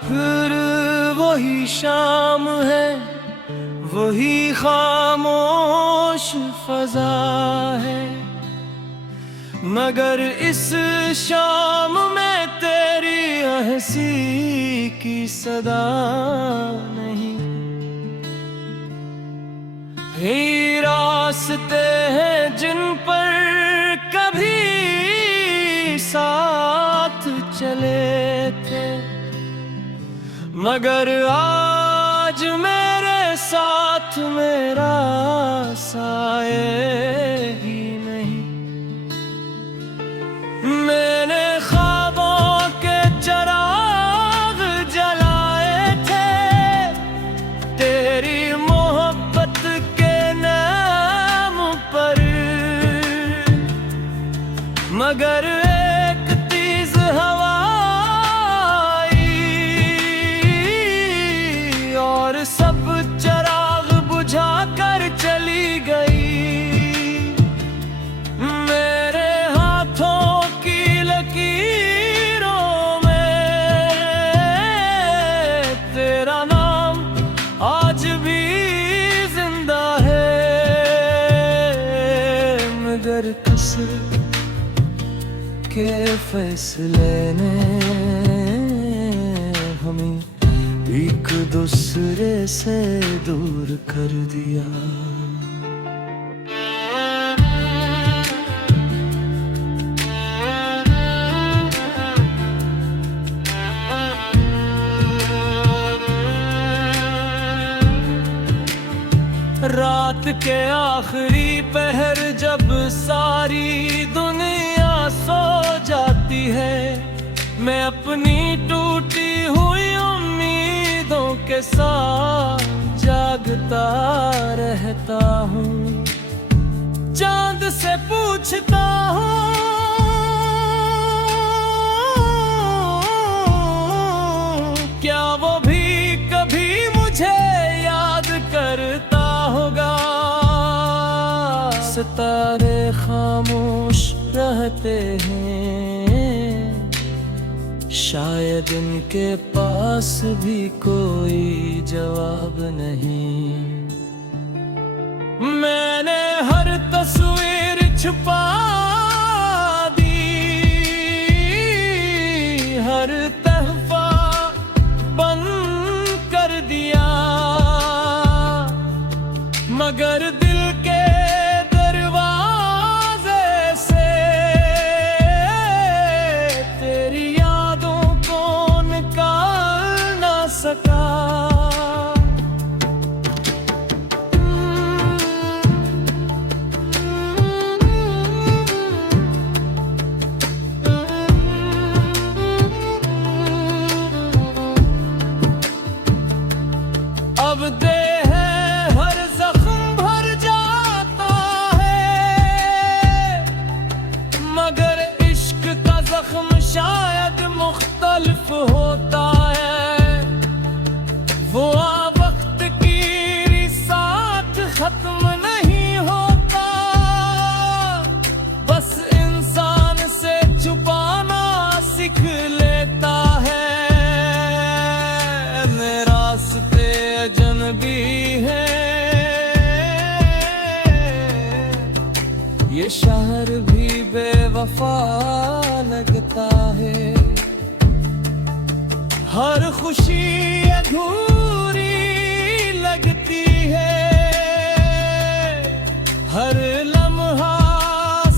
फिर वही शाम है, वही खामोश फजा है, मगर इस शाम में तेरी हंसी की सदा नहीं। ये रास्ते हैं जिन पर कभी साथ चले थे, मगर आज मेरे साथ मेरा साए ही नहीं। मैंने ख्वाबों के चिराग जलाए थे, तेरी मोहब्बत के नाम पर, मगर एक तेज हवा आई और सब चिराग बुझा कर चली गई। मेरे हाथों की लकीरों में तेरा नाम आज भी जिंदा है, मगर कसर के फैसले ने हमें एक दूसरे से दूर कर दिया। रात के आखिरी पहर जब सारी दुनिया सो जाती है, मैं अपनी टूटी हुई उम्मीदों के साथ जागता रहता हूँ। चांद से पूछता हूँ क्या वो भी कभी मुझे याद करता होगा। सितारे खामोश रहते हैं, शायद इनके पास भी कोई जवाब नहीं। मैंने हर तस्वीर छुपा दी, हर तहफा बंद कर दिया, मगर दिल के दरवाजे से तेरी यादों को निकाल ना सका। अब देह हर जख्म भर जाता है, मगर इश्क का जख्म शायद मुख्तलिफ होता है। वो वक्त की साथ खत्म नहीं होता, बस इंसान से छुपाना सीख लेता है। मेरे रास्ते अजनबी है, ये शहर भी बेवफा लगता है। हर खुशी अधूरी लगती है, हर लम्हा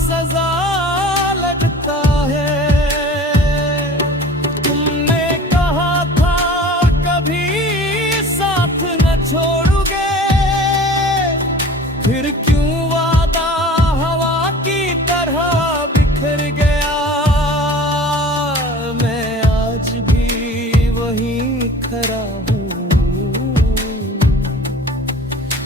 सजा लगता है। तुमने कहा था कभी साथ न छोड़ोगे, फिर क्यों वादा हवा की तरह बिखर गया। मैं आज भी वहीं खड़ा हूँ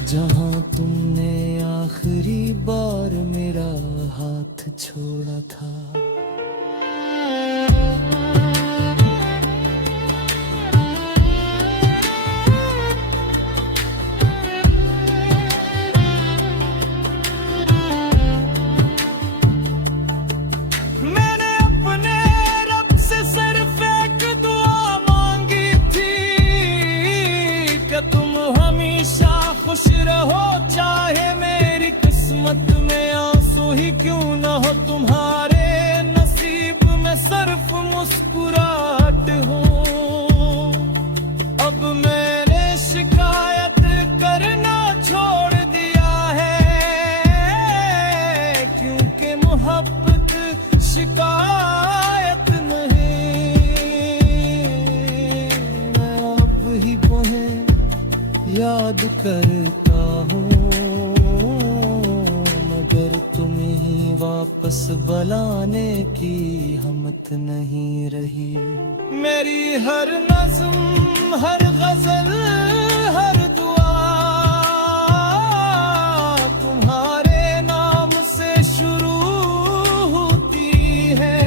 जहाँ तुमने आखिरी बार मेरा हाथ छोड़ा था। मैंने अपने रब से सिर्फ एक दुआ मांगी ही क्यों न हो, तुम्हारे नसीब में सिर्फ मुस्कुराहट हो। अब मैंने शिकायत करना छोड़ दिया है, क्योंकि मोहब्बत शिकायत नहीं। मैं अब ही तुम्हें याद करता हूँ, मगर तुम ही वापस बुलाने की हिम्मत नहीं रही। मेरी हर नज़्म, हर गज़ल, हर दुआ तुम्हारे नाम से शुरू होती है,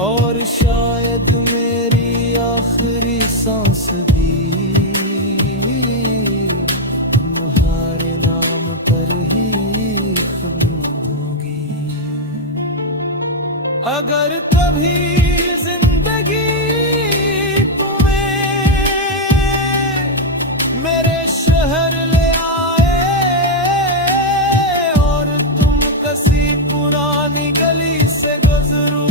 और शायद मेरी आखिरी सांस भी तुम्हारे नाम पर ही खत्म होगी। अगर कभी जिंदगी तुम्हें मेरे शहर ले आए, और तुम किसी पुरानी गली से गुजरो,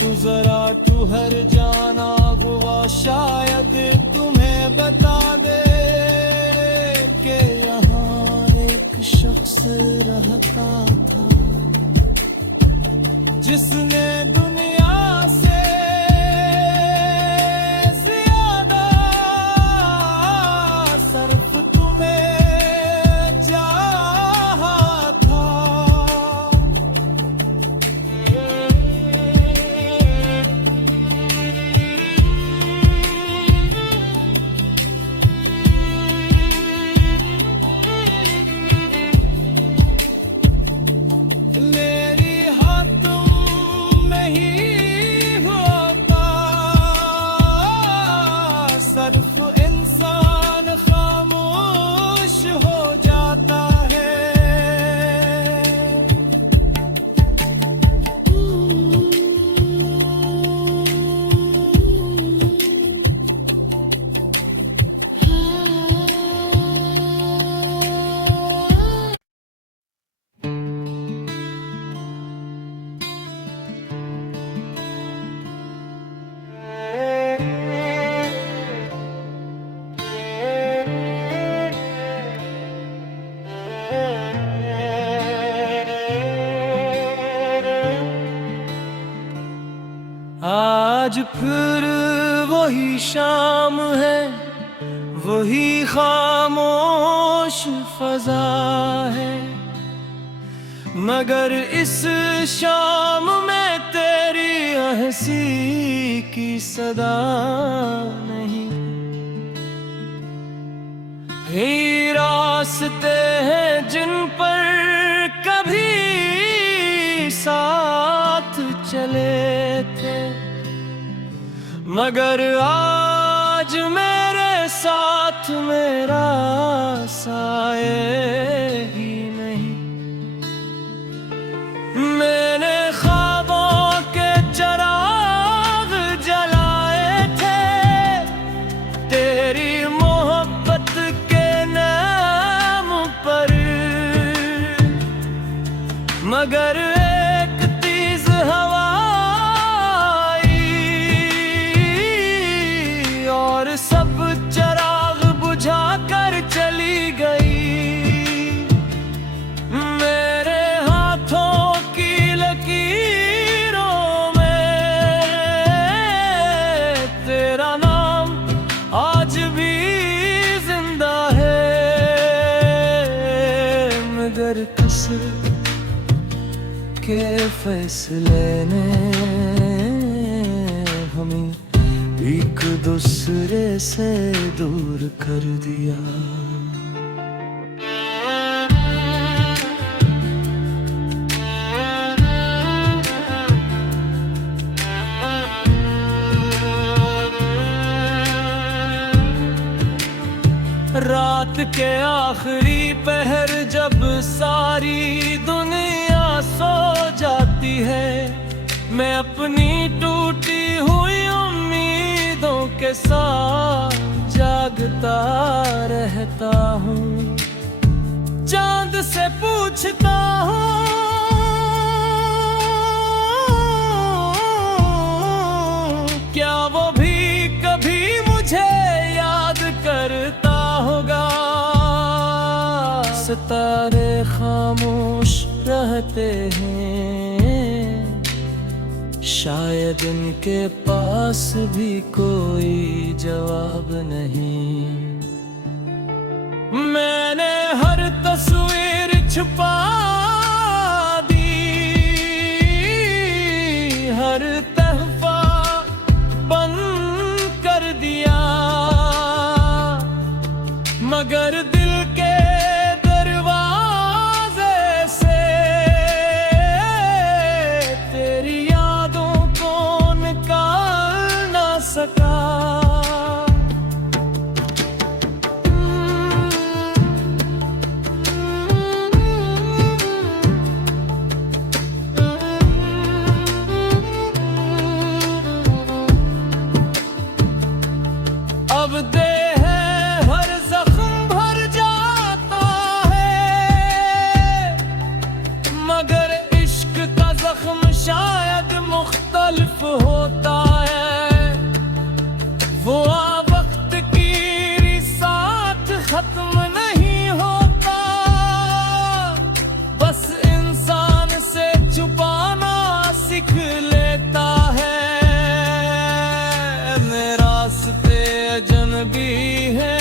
तो जरा ठहर जाना गुआ, शायद तुम्हें बता दे कि यहाँ एक शख्स रहता था, जिसने दुनिया से ज्यादा सिर्फ तुम्हें चाहा था। मेरी हाथों में ही होता, सिर्फ इंसान खामोश हो जाता है। आज फिर वही शाम है, वही खामोश फजा है, मगर इस शाम में तेरी हंसी की सदा नहीं। ही रास्ते हैं जिन पर कभी साथ चले थे, मगर आज मेरे साथ मेरा साए ही नहीं। मैंने ख्वाबों के चिराग जलाए थे, तेरी मोहब्बत के नाम पर, मगर एक तेज हवा और सब चिराग बुझा कर चली गई। मेरे हाथों की लकीरों में तेरा नाम आज भी जिंदा है, मगर कसर के फैसले ने हमें एक दूसरे से दूर कर दिया। रात के आखिरी पहर जब सारी दुनिया सो जाती है, मैं अपनी टूटी हुई उम्मीदों के साथ जागता रहता हूँ। चांद से पूछता हूँ, क्या वो भी कभी मुझे याद करता होगा। सितारे खामोश रहते हैं, शायद इनके पास भी कोई जवाब नहीं। मैंने हर तस्वीर छुपा दी, हर तहफा बंद कर दिया, मगर दिल के दरवाजे से तेरी यादों को निकाल ना सका। अब देह हर जख्म भर जाता है, मगर इश्क का जख्म शायद मुख्तलिफ होता है। वो वक्त की साथ खत्म नहीं होता, बस इंसान से छुपाना सीख लेता है। अजनबी है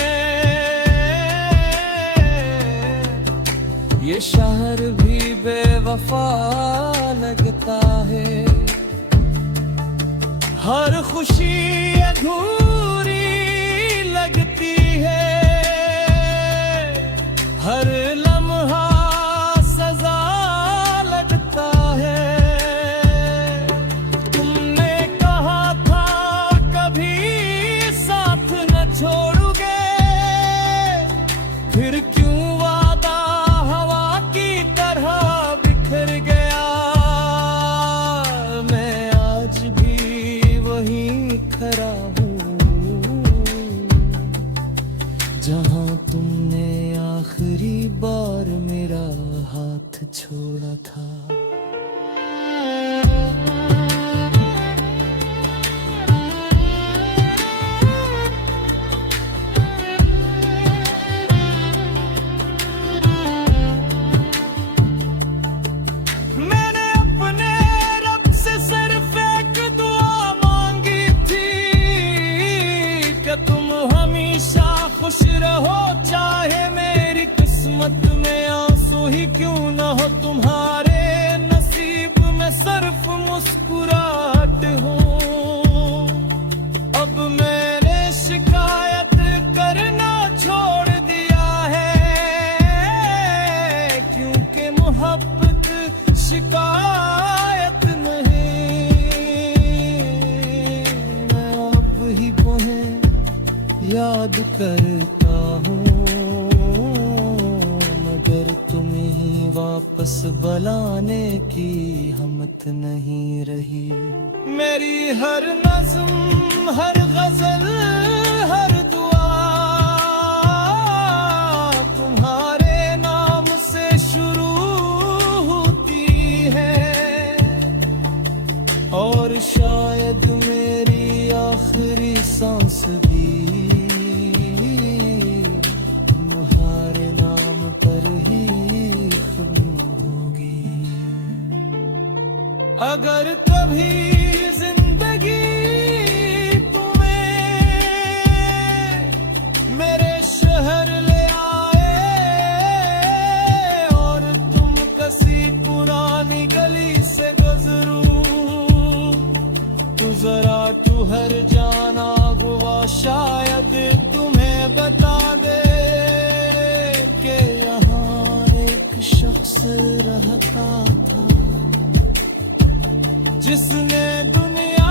ये शहर भी बेवफा लगता है, हर खुशी अधूरी लगती है, हर लम्हा सजा लगता है। तुमने कहा था कभी छोड़ोगे, फिर क्यों वादा हवा की तरह बिखर गया। मैं आज भी वहीं खड़ा हूँ, जहाँ तुमने आखिरी बार मेरा हाथ छोड़ा था। खुश रहो चाहे मेरी किस्मत में आंसू ही क्यों न हो, तुम्हारे नसीब में सिर्फ मुस्कुराहट हो। अब मैंने शिकायत करना छोड़ दिया है, क्योंकि मोहब्बत शिकायत नहीं। मैं अब ही तुम्हें याद करता हूँ, मगर तुम्हें वापस बुलाने की हिम्मत नहीं रही। मेरी हर नज़्म, हर गज़ल, हर दुआ तुम्हारे नाम से शुरू होती है, और शायद मेरी आखिरी सांस भी अगर कभी जिंदगी तुम्हें मेरे शहर ले आए, और तुम किसी पुरानी गली से गुजरो, तो जरा ठहर जाना हुआ, शायद तुम्हें बता दे कि यहाँ एक शख्स रहता था, जिसने दुनिया